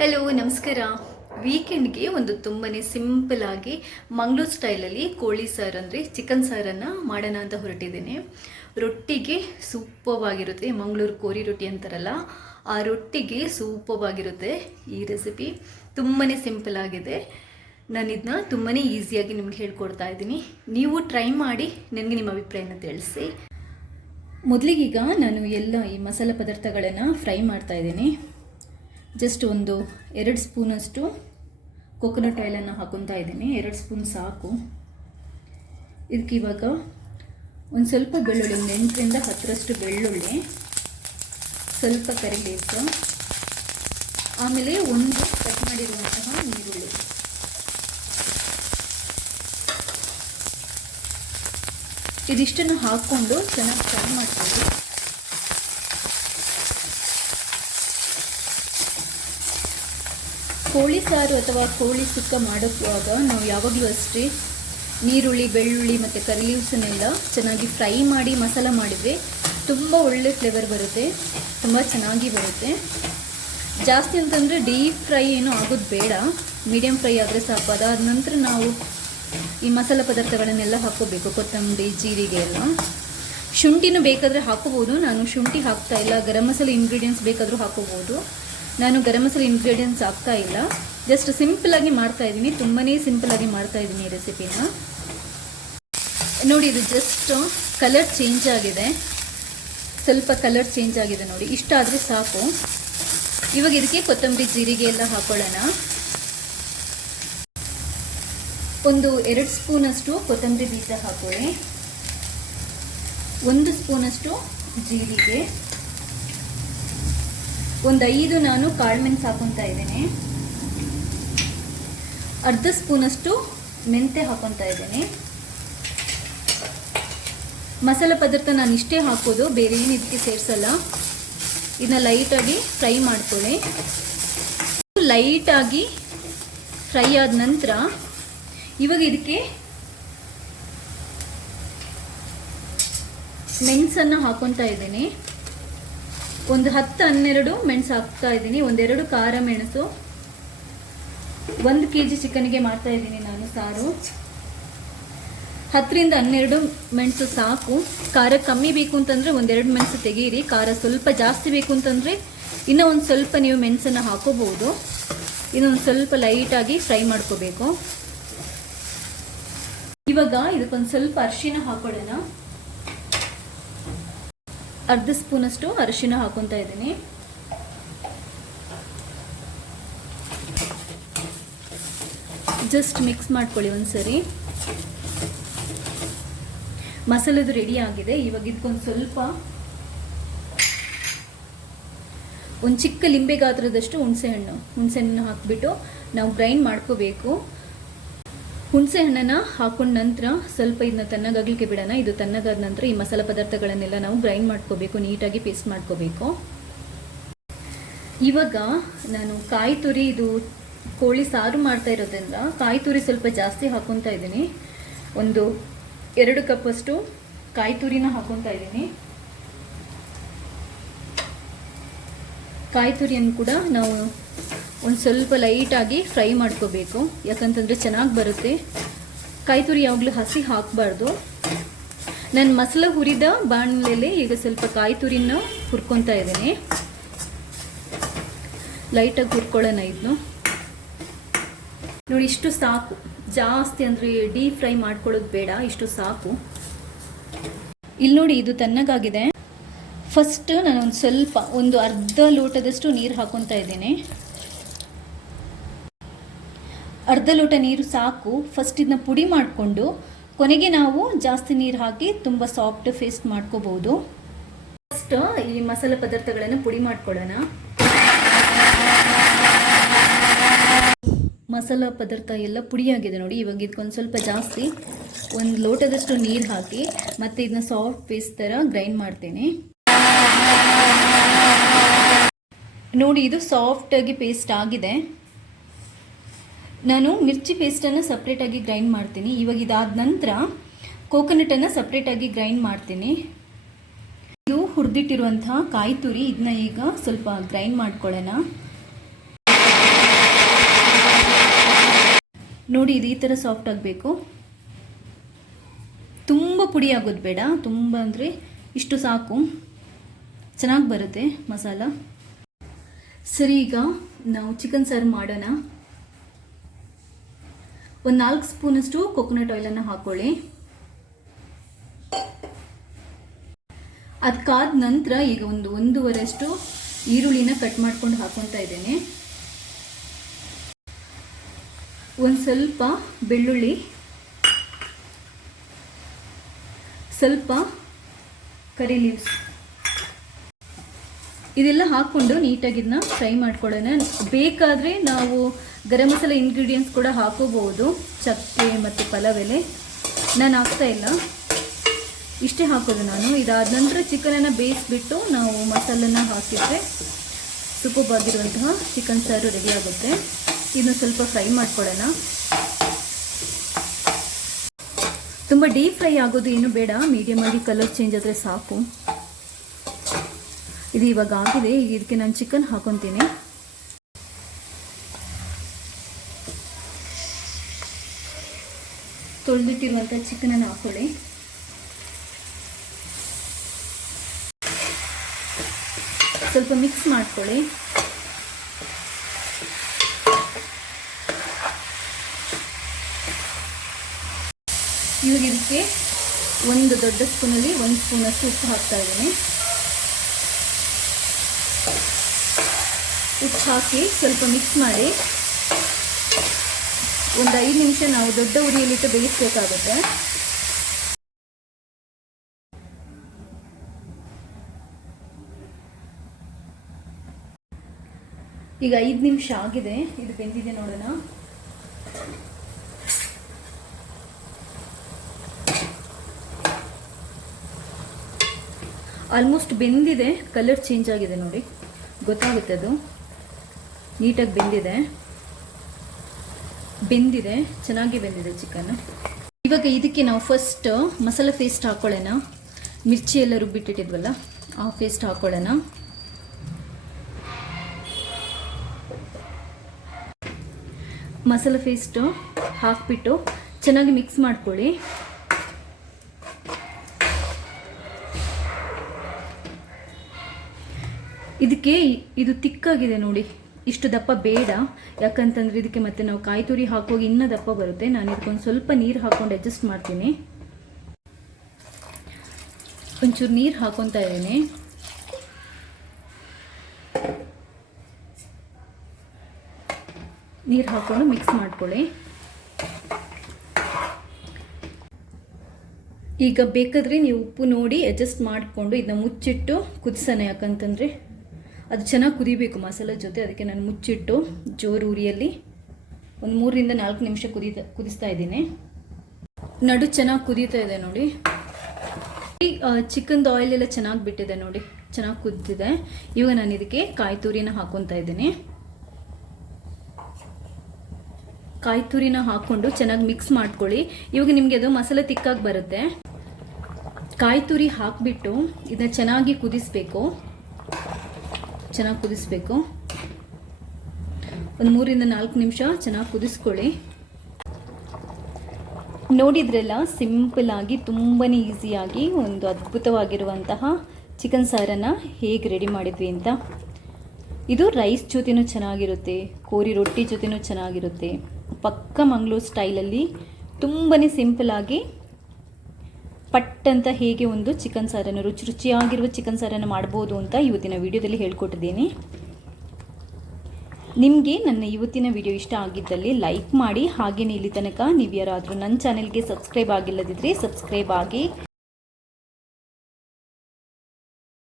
Hello ನಮಸ್ಕಾರ. ವೀಕೆಂಡ್ಗೆ ಒಂದು ತುಂಬಾ ಸಿಂಪಲ್ ಆಗಿ ಮಂಗಳೂರು ಸ್ಟೈಲಲ್ಲಿ ಕೋಳಿ ಸಾರು ಅಂದರೆ ಚಿಕನ್ ಸಾರನ್ನು ಮಾಡೋಣ ಅಂತ ಹೊರಟಿದ್ದೇನೆ. ರೊಟ್ಟಿಗೆ ಸೂಪರ್ವಾಗಿರುತ್ತೆ. ಮಂಗಳೂರು ಕೋರಿ ರೊಟ್ಟಿ ಅಂತಾರಲ್ಲ, ಆ ರೊಟ್ಟಿಗೆ ಸೂಪರ್ವಾಗಿರುತ್ತೆ ಈ ರೆಸಿಪಿ. ತುಂಬಾ ಸಿಂಪಲ್ ಆಗಿದೆ. ನಾನು ಇದನ್ನ ತುಂಬಾ ಈಸಿಯಾಗಿ ನಿಮ್ಗೆ ಹೇಳ್ಕೊಡ್ತಾ ಇದ್ದೀನಿ. ನೀವು ಟ್ರೈ ಮಾಡಿ ನನಗೆ ನಿಮ್ಮ ಅಭಿಪ್ರಾಯನ ತಿಳಿಸಿ. ಮೊದಲಿಗೀಗ ನಾನು ಎಲ್ಲ ಈ ಮಸಾಲೆ ಪದಾರ್ಥಗಳನ್ನು ಫ್ರೈ ಮಾಡ್ತಾ ಇದ್ದೀನಿ. ಜಸ್ಟ್ ಒಂದು 2 ಸ್ಪೂನಷ್ಟು ಕೊಕೊನಟ್ ಆಯಿಲನ್ನು ಹಾಕೊತಾ ಇದ್ದೀನಿ. 2 ಸ್ಪೂನ್ ಸಾಕು. ಇದಕ್ಕೆ ಇವಾಗ ಒಂದು ಸ್ವಲ್ಪ ಬೆಳ್ಳುಳ್ಳಿ, 8ರಿಂದ 10ರಷ್ಟು ಬೆಳ್ಳುಳ್ಳಿ, ಸ್ವಲ್ಪ ಕರಿಬೇವು, ಆಮೇಲೆ ಒಂದು ಕಟ್ ಮಾಡಿರುವಂತಹ ಈರುಳ್ಳಿ. ಇದಿಷ್ಟನ್ನು ಹಾಕ್ಕೊಂಡು ಚೆನ್ನಾಗಿ ಫ್ರೈ ಮಾಡ್ಕೊಳ್ಳಿ. ಕೋಳಿ ಸಾರು ಅಥವಾ ಕೋಳಿ ಸುಕ್ಕ ಮಾಡೋಕ್ಕಾಗ ನಾವು ಯಾವಾಗಲೂ ಅಷ್ಟೇ ನೀರುಳ್ಳಿ, ಬೆಳ್ಳುಳ್ಳಿ ಮತ್ತು ಕರಿ ಲೀವ್ಸನ್ನೆಲ್ಲ ಚೆನ್ನಾಗಿ ಫ್ರೈ ಮಾಡಿ ಮಸಾಲ ಮಾಡಿದರೆ ತುಂಬ ಒಳ್ಳೆ ಫ್ಲೇವರ್ ಬರುತ್ತೆ, ತುಂಬ ಚೆನ್ನಾಗಿ ಬರುತ್ತೆ. ಜಾಸ್ತಿ ಅಂತಂದರೆ ಡೀಪ್ ಫ್ರೈ ಏನೂ ಆಗೋದು ಬೇಡ, ಮೀಡಿಯಮ್ ಫ್ರೈ ಆದರೆ ಸಾಕು. ಅದಾದ ನಂತರ ನಾವು ಈ ಮಸಾಲ ಪದಾರ್ಥಗಳನ್ನೆಲ್ಲ ಹಾಕ್ಕೋಬೇಕು. ಕೊತ್ತಂಬರಿ, ಜೀರಿಗೆ ಎಲ್ಲ. ಶುಂಠಿನೂ ಬೇಕಾದರೆ ಹಾಕೋಬೋದು. ನಾನು ಶುಂಠಿ ಹಾಕ್ತಾ ಇಲ್ಲ. ಗರಂ ಮಸಾಲೆ ಇಂಗ್ರೀಡಿಯೆಂಟ್ಸ್ ಬೇಕಾದರೂ ಹಾಕೋಬೋದು. ನಾನು ಗರಂ ಮಸಾಲೆ ಇಂಗ್ರೀಡಿಯೆಂಟ್ಸ್ ಹಾಕ್ತಾ ಇಲ್ಲ. ಜಸ್ಟ್ ಸಿಂಪಲಾಗಿ ಮಾಡ್ತಾಯಿದ್ದೀನಿ. ತುಂಬಾ ಸಿಂಪಲಾಗಿ ಮಾಡ್ತಾಯಿದ್ದೀನಿ ಈ ರೆಸಿಪಿನ. ನೋಡಿ, ಇದು ಜಸ್ಟ್ ಕಲರ್ ಚೇಂಜ್ ಆಗಿದೆ, ಸ್ವಲ್ಪ ಕಲರ್ ಚೇಂಜ್ ಆಗಿದೆ ನೋಡಿ. ಇಷ್ಟ ಆದರೆ ಸಾಕು. ಇವಾಗ ಇದಕ್ಕೆ ಕೊತ್ತಂಬರಿ, ಜೀರಿಗೆ ಎಲ್ಲ ಹಾಕೊಳ್ಳೋಣ. ಒಂದು 2 ಸ್ಪೂನಷ್ಟು ಕೊತ್ತಂಬರಿ ಬೀಜ ಹಾಕೊಳ್ಳಿ, 1 ಸ್ಪೂನಷ್ಟು ಜೀರಿಗೆ, ಒಂದು 5 ನಾನು ಕಾಳುಮೆಣಸು ಹಾಕೊತಾ ಇದ್ದೀನಿ, ಅರ್ಧ ಸ್ಪೂನಷ್ಟು ಮೆಂತೆ ಹಾಕೊತಾ ಇದ್ದೀನಿ. ಮಸಾಲೆ ಪದಾರ್ಥ ನಾನು ಇಷ್ಟೇ ಹಾಕೋದು, ಬೇರೆ ಏನು ಇದಕ್ಕೆ ಸೇರಿಸಲ್ಲ. ಇದನ್ನ ಲೈಟಾಗಿ ಫ್ರೈ ಮಾಡ್ಕೊಳ್ಳಿ. ಲೈಟಾಗಿ ಫ್ರೈ ಆದ ನಂತರ ಇವಾಗ ಇದಕ್ಕೆ ಮೆಣಸನ್ನು ಹಾಕೊತಾ ಇದ್ದೀನಿ. ಒಂದು 10-12 ಮೆಣಸು ಹಾಕ್ತಾ ಇದ್ದೀನಿ. 1-2 ಖಾರ ಮೆಣಸು. 1 kg ಚಿಕನ್ಗೆ ಮಾಡ್ತಾ ಇದ್ದೀನಿ ನಾನು ಸಾರು. 10-12 ಮೆಣಸು ಸಾಕು. ಖಾರ ಕಮ್ಮಿ ಬೇಕು ಅಂತಂದರೆ 1-2 ಮೆಣಸು ತೆಗೀರಿ. ಖಾರ ಸ್ವಲ್ಪ ಜಾಸ್ತಿ ಬೇಕು ಅಂತಂದರೆ ಇನ್ನೂ ಒಂದು ಸ್ವಲ್ಪ ನೀವು ಮೆಣಸನ್ನು ಹಾಕೋಬಹುದು. ಇನ್ನೊಂದು ಸ್ವಲ್ಪ ಲೈಟಾಗಿ ಫ್ರೈ ಮಾಡ್ಕೋಬೇಕು. ಇವಾಗ ಇದಕ್ಕೊಂದು ಸ್ವಲ್ಪ ಅರಿಶಿನ ಹಾಕೊಳ್ಳೋಣ. ಅರ್ಧ ಸ್ಪೂನಷ್ಟು ಅರಿಶಿನ ಹಾಕೊತಾ ಇದ್ದೀನಿ. ಜಸ್ಟ್ ಮಿಕ್ಸ್ ಮಾಡ್ಕೊಳ್ಳಿ ಒಂದ್ಸರಿ. ಮಸಾಲೆದು ರೆಡಿ ಆಗಿದೆ. ಇವಾಗ ಇದಕ್ಕೊಂದು ಸ್ವಲ್ಪ ಒಂದು ಚಿಕ್ಕ ಲಿಂಬೆ ಗಾತ್ರದಷ್ಟು ಹುಣಸೆಹಣ್ಣು ಹಾಕಿಬಿಟ್ಟು ನಾವು ಗ್ರೈಂಡ್ ಮಾಡ್ಕೋಬೇಕು. ಹುಣಸೆ ಹಣ್ಣನ್ನು ಹಾಕೊಂಡ ನಂತರ ಸ್ವಲ್ಪ ಇದನ್ನ ತಣ್ಣಗಾಗಲಿಕ್ಕೆ ಬಿಡೋಣ. ಇದು ತಣ್ಣಗಾದ ನಂತರ ಈ ಮಸಾಲೆ ಪದಾರ್ಥಗಳನ್ನೆಲ್ಲ ನಾವು ಗ್ರೈಂಡ್ ಮಾಡ್ಕೋಬೇಕು, ನೀಟಾಗಿ ಪೇಸ್ಟ್ ಮಾಡ್ಕೋಬೇಕು. ಇವಾಗ ನಾನು ಕಾಯಿ ತುರಿ, ಇದು ಕೋಳಿ ಸಾರು ಮಾಡ್ತಾ ಇರೋದ್ರಿಂದ ಕಾಯಿ ತುರಿ ಸ್ವಲ್ಪ ಜಾಸ್ತಿ ಹಾಕೊತಾ ಇದ್ದೀನಿ. ಒಂದು 2 ಕಪ್ಪಷ್ಟು ಕಾಯಿ ತುರಿನ ಹಾಕೊತಾ ಇದ್ದೀನಿ. ಕಾಯಿ ತುರಿಯನ್ನು ಕೂಡ ನಾವು ಒಂದು ಸ್ವಲ್ಪ ಲೈಟಾಗಿ ಫ್ರೈ ಮಾಡ್ಕೋಬೇಕು, ಯಾಕಂತಂದರೆ ಚೆನ್ನಾಗಿ ಬರುತ್ತೆ. ಕಾಯಿ ತುರಿ ಯಾವಾಗಲೂ ಹಸಿ ಹಾಕಬಾರ್ದು. ನಾನು ಮಸಾಲೆ ಹುರಿದ ಬಾಣಲೆಯಲ್ಲಿ ಈಗ ಸ್ವಲ್ಪ ಕಾಯಿ ತುರಿನ ಹುರ್ಕೊತಾ ಇದ್ದೀನಿ. ಲೈಟಾಗಿ ಹುರ್ಕೊಳ್ಳೋಣ ಇದನ್ನು. ನೋಡಿ, ಇಷ್ಟು ಸಾಕು. ಜಾಸ್ತಿ ಅಂದರೆ ಡೀಪ್ ಫ್ರೈ ಮಾಡ್ಕೊಳ್ಳೋದು ಬೇಡ, ಇಷ್ಟು ಸಾಕು. ಇಲ್ಲಿ ನೋಡಿ, ಇದು ತಣ್ಣಗಾಗಿದೆ. ಫಸ್ಟ್ ನಾನು ಒಂದು ಅರ್ಧ ಲೋಟದಷ್ಟು ನೀರು ಹಾಕೊತಾ ಇದ್ದೀನಿ. ಅರ್ಧ ಲೋಟ ನೀರು ಸಾಕು. ಫಸ್ಟ್ ಇದನ್ನ ಪುಡಿ ಮಾಡಿಕೊಂಡು ಕೊನೆಗೆ ನಾವು ಜಾಸ್ತಿ ನೀರು ಹಾಕಿ ತುಂಬ ಸಾಫ್ಟ್ ಪೇಸ್ಟ್ ಮಾಡ್ಕೋಬಹುದು. ಫಸ್ಟ್ ಈ ಮಸಾಲೆ ಪದಾರ್ಥಗಳನ್ನು ಪುಡಿ ಮಾಡ್ಕೊಳ್ಳೋಣ. ಮಸಾಲ ಪದಾರ್ಥ ಎಲ್ಲ ಪುಡಿಯಾಗಿದೆ ನೋಡಿ. ಇವಾಗ ಇದಕ್ಕೊಂದು ಸ್ವಲ್ಪ ಜಾಸ್ತಿ, 1 ಲೋಟದಷ್ಟು ನೀರು ಹಾಕಿ ಮತ್ತೆ ಇದನ್ನ ಸಾಫ್ಟ್ ಪೇಸ್ಟ್ ಥರ ಗ್ರೈಂಡ್ ಮಾಡ್ತೇನೆ. ನೋಡಿ, ಇದು ಸಾಫ್ಟಾಗಿ ಪೇಸ್ಟ್ ಆಗಿದೆ. ನಾನು ಮಿರ್ಚಿ ಪೇಸ್ಟನ್ನು ಸಪ್ರೇಟಾಗಿ ಗ್ರೈಂಡ್ ಮಾಡ್ತೀನಿ. ಇವಾಗ ಇದಾದ ನಂತರ ಕೋಕೋನಟನ್ನು ಸಪ್ರೇಟಾಗಿ ಗ್ರೈಂಡ್ ಮಾಡ್ತೀನಿ. ಇದು ಹುರಿದಿಟ್ಟಿರುವಂತಹ ಕಾಯಿ ತುರಿ, ಇದನ್ನ ಈಗ ಸ್ವಲ್ಪ ಗ್ರೈಂಡ್ ಮಾಡ್ಕೊಳ್ಳೋಣ. ನೋಡಿ ಇದು ಈ ಥರ ಸಾಫ್ಟ್ ಆಗಬೇಕು, ತುಂಬ ಪುಡಿ ಆಗೋದು ಬೇಡ, ತುಂಬ ಅಂದರೆ ಇಷ್ಟು ಸಾಕು, ಚೆನ್ನಾಗಿ ಬರುತ್ತೆ ಮಸಾಲ. ಸರಿ, ಈಗ ನಾವು ಚಿಕನ್ ಸಾರು ಮಾಡೋಣ. ಒಂದು 4 ಸ್ಪೂನಷ್ಟು ಕೊಕೊನಟ್ ಆಯಿಲನ್ನು ಹಾಕ್ಕೊಳ್ಳಿ. ಅದಕ್ಕಾದ ನಂತರ ಈಗ ಒಂದು 1.5 ಈರುಳ್ಳಿನ ಕಟ್ ಮಾಡ್ಕೊಂಡು ಹಾಕೊತಾ ಇದ್ದೇನೆ. ಒಂದು ಸ್ವಲ್ಪ ಬೆಳ್ಳುಳ್ಳಿ, ಸ್ವಲ್ಪ ಕರಿ ಲೀವ್ಸ್, ಇದೆಲ್ಲ ಹಾಕ್ಕೊಂಡು ನೀಟಾಗಿ ಇದನ್ನ ಫ್ರೈ ಮಾಡ್ಕೊಳ್ಳೋಣ. ಬೇಕಾದರೆ ನಾವು ಗರಂ ಮಸಾಲೆ ಇಂಗ್ರೀಡಿಯೆಂಟ್ಸ್ ಕೂಡ ಹಾಕೋಬಹುದು, ಚಕ್ಕೆ ಮತ್ತು ಪಲಾವ್ ಎಲೆ. ನಾನು ಹಾಕ್ತಾ ಇಲ್ಲ, ಇಷ್ಟೇ ಹಾಕೋದು ನಾನು. ಇದಾದ ನಂತರ ಚಿಕನನ್ನು ಬೇಯಿಸ್ಬಿಟ್ಟು ನಾವು ಮಸಾಲನ್ನ ಹಾಕಿದರೆ ಸೂಪರ್ ಆಗಿರುವಂತಹ ಚಿಕನ್ ಸಾರು ರೆಡಿ ಆಗುತ್ತೆ. ಇದನ್ನು ಸ್ವಲ್ಪ ಫ್ರೈ ಮಾಡ್ಕೊಳ್ಳೋಣ. ತುಂಬ ಡೀಪ್ ಫ್ರೈ ಆಗೋದು ಏನು ಬೇಡ, ಮೀಡಿಯಮ್ ಆಗಿ ಕಲರ್ ಚೇಂಜ್ ಆದರೆ ಸಾಕು. ಇದು ಇವಾಗ ಆಗಿದೆ. ಈಗ ಇದಕ್ಕೆ ನಾನು ಚಿಕನ್ ಹಾಕೊತೀನಿ. ತೊಳೆದಿಟ್ಟಿರುವಂಥ ಚಿಕನನ್ನು ಹಾಕೊಳ್ಳಿ. ಸ್ವಲ್ಪ ಮಿಕ್ಸ್ ಮಾಡ್ಕೊಳ್ಳಿ. ಇವಾಗ ಇದಕ್ಕೆ ಒಂದು ದೊಡ್ಡ ಸ್ಪೂನಲ್ಲಿ 1 ಸ್ಪೂನಷ್ಟು ಉಪ್ಪು ಹಾಕ್ತಾ ಇದ್ದೀನಿ. ಉಪ್ಪು ಹಾಕಿ ಸ್ವಲ್ಪ ಮಿಕ್ಸ್ ಮಾಡಿ ಒಂದು 5 ನಿಮಿಷ ನಾವು ದೊಡ್ಡ ಉರಿಯಲ್ಲಿಟ್ಟು ಬೇಯಿಸಬೇಕಾಗುತ್ತೆ. ಈಗ 5 ನಿಮಿಷ ಆಗಿದೆ, ಇದು ಬೆಂದಿದೆ ನೋಡೋಣ. ಆಲ್ಮೋಸ್ಟ್ ಬೆಂದಿದೆ, ಕಲರ್ ಚೇಂಜ್ ಆಗಿದೆ ನೋಡಿ, ಗೊತ್ತಾಗುತ್ತೆ ಅದು. ನೀಟಾಗಿ ಬೆಂದಿದೆ, ಚೆನ್ನಾಗಿ ಬೆಂದಿದೆ ಚಿಕನ್. ಇವಾಗ ಇದಕ್ಕೆ ನಾವು ಫಸ್ಟ್ ಮಸಾಲೆ ಪೇಸ್ಟ್ ಹಾಕೊಳ್ಳೋಣ. ಮಿರ್ಚಿ ಎಲ್ಲ ರುಬ್ಬಿಟ್ಟಿದ್ವಲ್ಲ, ಆ ಪೇಸ್ಟ್ ಹಾಕೊಳ್ಳೋಣ. ಮಸಾಲೆ ಪೇಸ್ಟು ಹಾಕ್ಬಿಟ್ಟು ಚೆನ್ನಾಗಿ ಮಿಕ್ಸ್ ಮಾಡ್ಕೊಳ್ಳಿ. ಇದಕ್ಕೆ ಇದು ತಿಕ್ಕಾಗಿದೆ ನೋಡಿ, ಇಷ್ಟು ದಪ್ಪ ಬೇಡ, ಯಾಕಂತಂದರೆ ಇದಕ್ಕೆ ಮತ್ತೆ ನಾವು ಕಾಯಿ ತುರಿ ಹಾಕುವಾಗ ಇನ್ನೂ ದಪ್ಪ ಬರುತ್ತೆ. ನಾನು ಇದಕ್ಕೊಂದು ಸ್ವಲ್ಪ ನೀರು ಹಾಕ್ಕೊಂಡು ಅಡ್ಜಸ್ಟ್ ಮಾಡ್ತೀನಿ. ಒಂಚೂರು ನೀರು ಹಾಕೊತಾ ಇದ್ದೀನಿ. ನೀರು ಹಾಕ್ಕೊಂಡು ಮಿಕ್ಸ್ ಮಾಡ್ಕೊಳ್ಳಿ. ಈಗ ಬೇಕಾದರೆ ನೀವು ಉಪ್ಪು ನೋಡಿ ಅಡ್ಜಸ್ಟ್ ಮಾಡಿಕೊಂಡು ಇದನ್ನ ಮುಚ್ಚಿಟ್ಟು ಕುದಿಸೋಣ. ಯಾಕಂತಂದರೆ ಅದು ಚೆನ್ನಾಗಿ ಕುದಿಬೇಕು ಮಸಾಲೆ ಜೊತೆ, ಅದಕ್ಕೆ ನಾನು ಮುಚ್ಚಿಟ್ಟು ಜೋರು ಉರಿಯಲ್ಲಿ ಒಂದು 3 ರಿಂದ 4 ನಿಮಿಷ ಕುದಿಸ್ತಾ ಇದ್ದೀನಿ. ನಡು ಚೆನ್ನಾಗಿ ಕುದೀತಾ ಇದೆ ನೋಡಿ. ಚಿಕನ್ದು ಆಯಿಲ್ ಎಲ್ಲ ಚೆನ್ನಾಗಿ ಬಿಟ್ಟಿದೆ ನೋಡಿ, ಚೆನ್ನಾಗಿ ಕುದ್ದಿದೆ. ಇವಾಗ ನಾನು ಇದಕ್ಕೆ ಕಾಯಿ ತುರಿನ ಹಾಕೊತಾ ಇದ್ದೀನಿ. ಕಾಯಿ ತುರಿನ ಹಾಕ್ಕೊಂಡು ಚೆನ್ನಾಗಿ ಮಿಕ್ಸ್ ಮಾಡ್ಕೊಳ್ಳಿ. ಇವಾಗ ನಿಮಗೆ ಅದು ಮಸಾಲೆ ತಿಕ್ಕಾಗಿ ಬರುತ್ತೆ. ಕಾಯಿ ತುರಿ ಹಾಕಿಬಿಟ್ಟು ಇದನ್ನ ಚೆನ್ನಾಗಿ ಕುದಿಸ್ಬೇಕು. ಒಂದು 3 ರಿಂದ 4 ನಿಮಿಷ ಚೆನ್ನಾಗಿ ಕುದಿಸ್ಕೊಳ್ಳಿ. ನೋಡಿದ್ರಲ್ಲ, ಸಿಂಪಲ್ ಆಗಿ ತುಂಬಾ ಈಸಿಯಾಗಿ ಒಂದು ಅದ್ಭುತವಾಗಿರುವಂತಹ ಚಿಕನ್ ಸಾರನ್ನು ಹೇಗೆ ರೆಡಿ ಮಾಡಿದ್ವಿ ಅಂತ. ಇದು ರೈಸ್ ಜೊತೆನೂ ಚೆನ್ನಾಗಿರುತ್ತೆ, ಕೋರಿ ರೊಟ್ಟಿ ಜೊತೆನೂ ಚೆನ್ನಾಗಿರುತ್ತೆ. ಪಕ್ಕ ಮಂಗಳೂರು ಸ್ಟೈಲಲ್ಲಿ ತುಂಬಾ ಸಿಂಪಲ್ಲಾಗಿ ಪಟ್ ಅಂತ ಹೇಗೆ ಒಂದು ಚಿಕನ್ ಸಾರನ್ನು, ರುಚಿಯಾಗಿರುವ ಚಿಕನ್ ಸಾರನ್ನು ಮಾಡ್ಬೋದು ಅಂತ ಇವತ್ತಿನ ವಿಡಿಯೋದಲ್ಲಿ ಹೇಳ್ಕೊಟ್ಟಿದ್ದೀನಿ. ನಿಮಗೆ ನನ್ನ ಇವತ್ತಿನ ವಿಡಿಯೋ ಇಷ್ಟ ಆಗಿದ್ದಲ್ಲಿ ಲೈಕ್ ಮಾಡಿ. ಹಾಗೆಯೇ ಇಲ್ಲಿ ತನಕ ನೀವು ಯಾರಾದರೂ ನನ್ನ ಚಾನೆಲ್ಗೆ ಸಬ್ಸ್ಕ್ರೈಬ್ ಆಗಿಲ್ಲದಿದ್ದರೆ ಸಬ್ಸ್ಕ್ರೈಬ್ ಆಗಿ